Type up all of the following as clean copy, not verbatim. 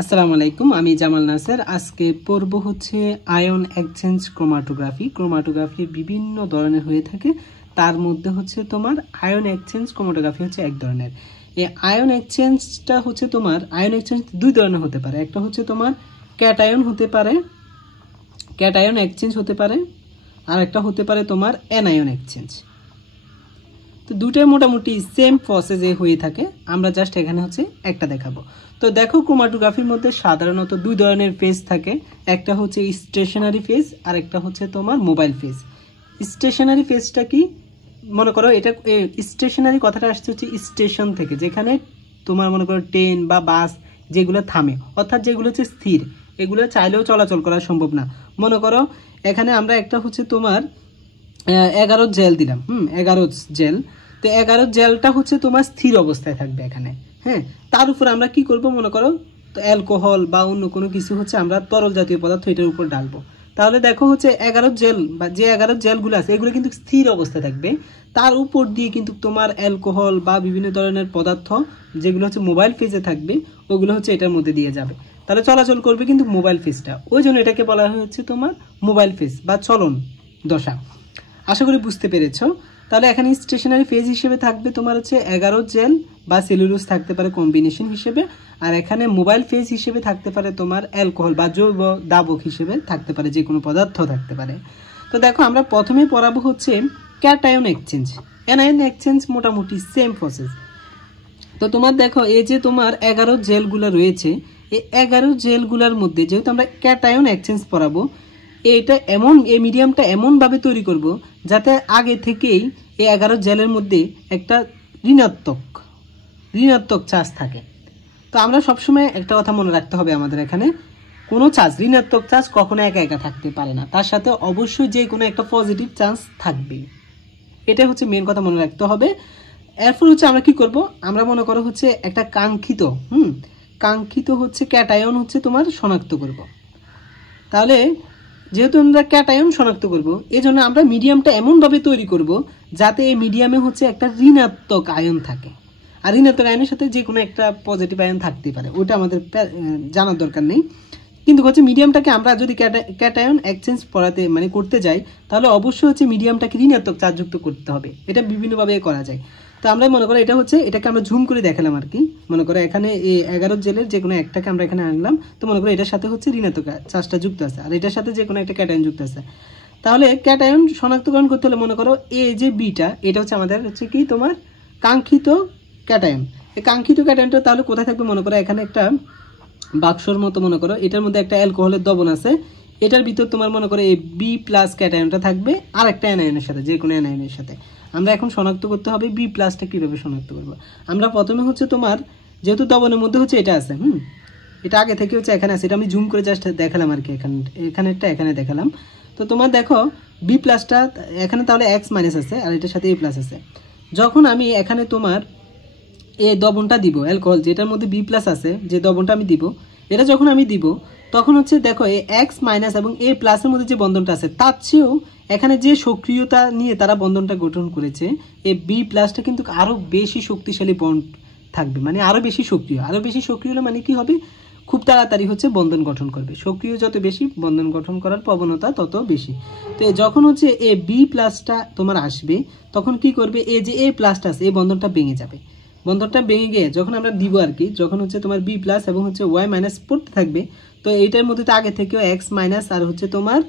আসসালামু আলাইকুম, আমি জামাল নাসের। আজকে পড়ব হচ্ছে আয়ন এক্সচেঞ্জ ক্রোমাটোগ্রাফি বিভিন্ন ধরনের হয়ে থাকে। তার মধ্যে হচ্ছে তোমার আয়ন এক্সচেঞ্জ ক্রোমাটোগ্রাফি হচ্ছে এক ধরনের। এই আয়ন এক্সচেঞ্জটা হচ্ছে তোমার আয়ন এক্সচেঞ্জ দুই ধরনের হতে পারে। একটা হচ্ছে তোমার ক্যাটায়ন হতে পারে, ক্যাটায়ন এক্সচেঞ্জ হতে পারে, আর একটা হতে পারে তোমার অ্যানায়ন এক্সচেঞ্জ। তো দুটোই মোটামুটি সেম প্রসেসে হয়ে থাকে। আমরা জাস্ট এখানে হচ্ছে একটা দেখাবো। তো দেখো, ক্রোমাটোগ্রাফির মধ্যে সাধারণত দুই ধরনের ফেজ থাকে। একটা হচ্ছে স্টেশনারি ফেজ আর একটা হচ্ছে তোমার মোবাইল ফেজ। স্টেশনারি ফেজটা কি? মনে করো এটা স্টেশনারি কথাটা আসছে হচ্ছে স্টেশন থেকে, যেখানে তোমার মনে করো ট্রেন বা বাস যেগুলো থামে, অর্থাৎ যেগুলো হচ্ছে স্থির, এগুলো চাইলেও চলাচল করা সম্ভব না। মনে করো এখানে আমরা একটা হচ্ছে তোমার 11 জেল দিলাম, 11 জেল। তো 11 জেলটা হচ্ছে তোমার স্থির অবস্থায় থাকবে এখানে। হ্যাঁ, তার উপর আমরা কি করব, মনে করো তো অ্যালকোহল বা অন্য কোনো কিছু হচ্ছে আমরা তরল জাতীয় পদার্থ এটার উপর ঢালবো। তাহলে দেখো হচ্ছে 11 জেল বা যে 11 জেলগুলো আছে এগুলো কিন্তু স্থির অবস্থায় থাকবে। তার উপর দিয়ে কিন্তু তোমার অ্যালকোহল বা বিভিন্ন ধরনের পদার্থ যেগুলো হচ্ছে মোবাইল ফেজে থাকবে ওগুলো হচ্ছে এটার মধ্যে দিয়ে যাবে। তাহলে চলাচল করবে কিন্তু মোবাইল ফেজটা, ওই জন্য এটাকে বলা হচ্ছে তোমার মোবাইল ফেজ বা চলন দশা। আশা করি বুঝতে পেরেছো। তাহলে এখানে স্টেশনারি ফেজ হিসেবে থাকবে তোমার হচ্ছে 11 জেল বা সেলুলোজ থাকতে পারে কম্বিনেশন হিসেবে, আর এখানে মোবাইল ফেজ হিসেবে থাকতে পারে তোমার অ্যালকোহল বা জৈব দাবক হিসেবে থাকতে পারে, যে কোনো পদার্থ থাকতে পারে। তো দেখো, আমরা প্রথমে পড়াবো হচ্ছে ক্যাটায়ন এক্সচেঞ্জ। অ্যানায়ন এক্সচেঞ্জ মোটামুটি সেম প্রসেস। তো তোমার দেখো, এই যে তোমার 11 জেলগুলো রয়েছে, এই 11 জেলগুলোর মধ্যে যেহেতু আমরা ক্যাটায়ন এক্সচেঞ্জ পড়াবো, এই মিডিয়ামটা এমনভাবে তৈরি করব যাতে আগে থেকেই এই 11 জেলের মধ্যে একটা ঋণাত্মক চার্জ থাকে। তো আমরা সবসময় একটা কথা মনে রাখতে হবে, আমাদের এখানে কোনো চার্জ, ঋণাত্মক চার্জ কখনো একা একা থাকতে পারে না, তার সাথে অবশ্যই যে কোনো একটা পজিটিভ চার্জ থাকবে। এটা হচ্ছে মেন কথা মনে রাখতে হবে। এরপর হচ্ছে আমরা কি করব, আমরা মনে করো হচ্ছে একটা কাঙ্ক্ষিত হচ্ছে ক্যাটায়ন হচ্ছে তোমার শনাক্ত করব। তাহলে যেহেতু আমরা ক্যাটায়ন শনাক্ত করব, এই জন্য আমরা মিডিয়ামটা এমনভাবে তৈরি করব যাতে এই মিডিয়ামে হচ্ছে একটা ঋণাত্মক আয়ন থাকে, আর ঋণাত্মক আয়নের সাথে যে কোনো একটা পজিটিভ আয়ন থাকতে পারে, ওটা আমাদের জানার দরকার নেই। কিন্তু হচ্ছে মিডিয়ামটাকে আমরা যদি ক্যাটায়ন এক্সচেঞ্জ করতে যাই, তাহলে অবশ্যই হচ্ছে মিডিয়ামটাকে ঋণাত্মক চার্জযুক্ত করতে হবে। এটা বিভিন্নভাবে করা যায়। তো আমরা মনে করো এটাকে আমরা ঝুম করে দেখালাম আর কি। মনে করো এখানে এই 11 জেলের যে কোনো একটাকে আমরা এখানে আনলাম। তো মনে করো এটার সাথে হচ্ছে ঋণাত্মক চার্জটা যুক্ত আছে, আর এটার সাথে যে কোনো একটা ক্যাটায়ন যুক্ত আছে। তাহলে ক্যাটায়ন শনাক্তকরণ করতে হলে মনে করো এই যে বিটা, এটা হচ্ছে আমাদের হচ্ছে কি তোমার কাঙ্ক্ষিত ক্যাটায়ন। এই কাঙ্ক্ষিত ক্যাটায়নটা তাহলে কোথায় থাকবে, মনে করো এখানে একটা বাক্সর মতো, মনে করো এটার মধ্যে একটা অ্যালকোহলের দ্রবণ আছে, এটার ভিতর তোমার মনে করো এই বি প্লাস ক্যাটায়নটা থাকবে আর একটা অ্যানায়নের সাথে, যে কোনো অ্যানায়নের সাথে। আমরা এখন শনাক্ত করতে হবে বি প্লাসটা কীভাবে শনাক্ত করবো। আমরা প্রথমে হচ্ছে তোমার যেহেতু দ্রবণের মধ্যে হচ্ছে এটা আছে, এটা আগে থেকে হচ্ছে এখানে আছে, এটা আমি জুম করে জাস্ট দেখালাম আর কি, এখানে দেখালাম। তো তোমার দেখো বি প্লাসটা এখানে তাহলে এক্স মাইনাস আছে আর এটার সাথে এ প্লাস আছে। যখন আমি এখানে তোমার এই দ্রবণটা দিব, অ্যালকোহল যেটার মধ্যে বি প্লাস আছে, যে দ্রবণটা আমি দিব, এটা যখন আমি দিব তখন হচ্ছে দেখো এই এক্স মাইনাস এবং এ প্লাসের মধ্যে যে বন্ধনটা আছে তার চেয়েও এখানে যে সক্রিয়তা নিয়ে তারা বন্ধনটা গঠন করেছে, এই বি প্লাসটা কিন্তু আরও বেশি শক্তিশালী বন্ড থাকবে, মানে আরও বেশি সক্রিয় হলে মানে কি হবে, খুব তাড়াতাড়ি হচ্ছে বন্ধন গঠন করবে। সক্রিয় যত বেশি, বন্ধন গঠন করার প্রবণতা তত বেশি। তো যখন হচ্ছে এ বি প্লাসটা তোমার আসবে, তখন কি করবে, এই যে এ প্লাসটা আছে এই বন্ধনটা ভেঙে যাবে। বন্ধনটা ভেঙে গিয়ে যখন আমরা দিব আর কি, যখন হচ্ছে তোমার বি প্লাস এবং হচ্ছে ওয়াই মাইনাস পড়তে থাকবে, তো এইটার মধ্যে তো আগে থেকেও এক্স মাইনাস আর হচ্ছে তোমার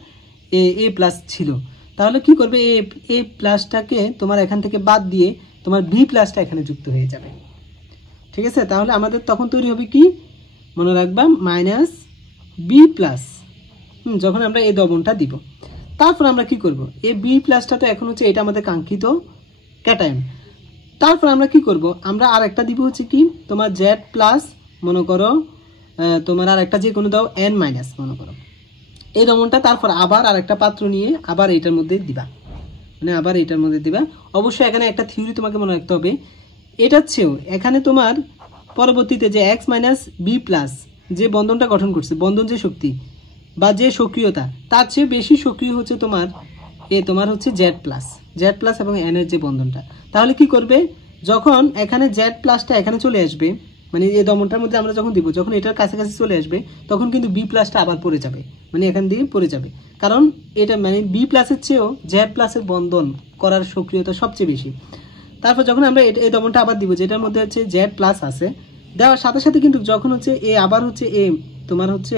এ প্লাস ছিল। তাহলে কি করবে, এ প্লাসটাকে তোমার এখান থেকে বাদ দিয়ে তোমার বি প্লাসটা এখানে যুক্ত হয়ে যাবে। ঠিক আছে, তাহলে আমাদের তখন তৈরি হবে কি, মনে রাখবা মাইনাস বি প্লাস, যখন আমরা এই দ্রবণটা দিব। তারপর আমরা কি করব, এই বি প্লাসটা তো এখন হচ্ছে এটা আমাদের কাঙ্ক্ষিত ক্যাটায়ন। তারপর আমরা কি করব, আমরা আর একটা দিব হচ্ছে কি তোমার জেড প্লাস, মনে করো তোমার আর একটা যে কোনো দাও এন মাইনাস, মনে করো এই দ্রবণটা। তারপর আবার আর একটা পাত্র নিয়ে আবার এইটার মধ্যে দিবা, অবশ্যই এখানে একটা থিওরি তোমাকে মনে রাখতে হবে, এটার চেয়েও এখানে তোমার পরবর্তীতে যে এক্স মাইনাস বি প্লাস যে বন্ধনটা গঠন করছে, বন্ধন যে শক্তি বা যে সক্রিয়তা, তার চেয়ে বেশি সক্রিয় হচ্ছে তোমার হচ্ছে জেড প্লাস এবং এন এর যে বন্ধনটা। তাহলে কি করবে, যখন এখানে জেড প্লাসটা এখানে চলে আসবে, মানে এই দমনটার মধ্যে আমরা যখন দিব, যখন এটার কাছাকাছি চলে আসবে তখন কিন্তু বি প্লাসটা আবার পড়ে যাবে, মানে এখান দিয়ে পড়ে যাবে, কারণ এটা মানে বি প্লাসের চেয়েও জেড প্লাসের বন্ধন করার সক্রিয়তা সবচেয়ে বেশি। তারপর যখন আমরা এই দমনটা আবার দিব, যেটার মধ্যে হচ্ছে জেড প্লাস আছে, দেওয়ার সাথে সাথে কিন্তু যখন হচ্ছে এ আবার হচ্ছে এ তোমার হচ্ছে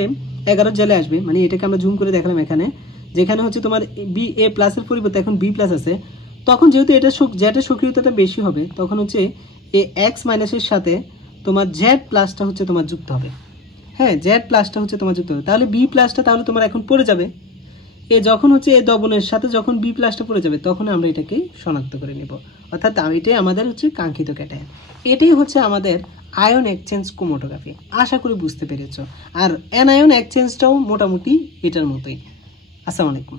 11 জেলে আসবে, মানে এটাকে আমরা জুম করে দেখালাম এখানে, যেখানে হচ্ছে তোমার বি এ প্লাসের পরিবর্তে এখন বি প্লাস আছে, তখন যেহেতু এটা জেডের সক্রিয়তাটা বেশি হবে, তখন হচ্ছে এ এক্স মাইনাসের সাথে তোমার জেড প্লাসটা হচ্ছে তোমার যুক্ত হবে। হ্যাঁ, জেড প্লাসটা হচ্ছে তোমার যুক্ত হবে, তাহলে বি প্লাসটা তাহলে তোমার এখন পড়ে যাবে। এ যখন হচ্ছে এ দবনের সাথে যখন বি প্লাসটা পড়ে যাবে তখন আমরা এটাকে শনাক্ত করে নেব, অর্থাৎ এটাই আমাদের হচ্ছে কাঙ্ক্ষিত ক্যাটায়ন। এটাই হচ্ছে আমাদের আয়ন এক্সচেঞ্জ ক্রোমাটোগ্রাফি। আশা করি বুঝতে পেরেছো। আর অ্যানায়ন এক্সচেঞ্জটাও মোটামুটি এটার মতোই। আসসালামু আলাইকুম।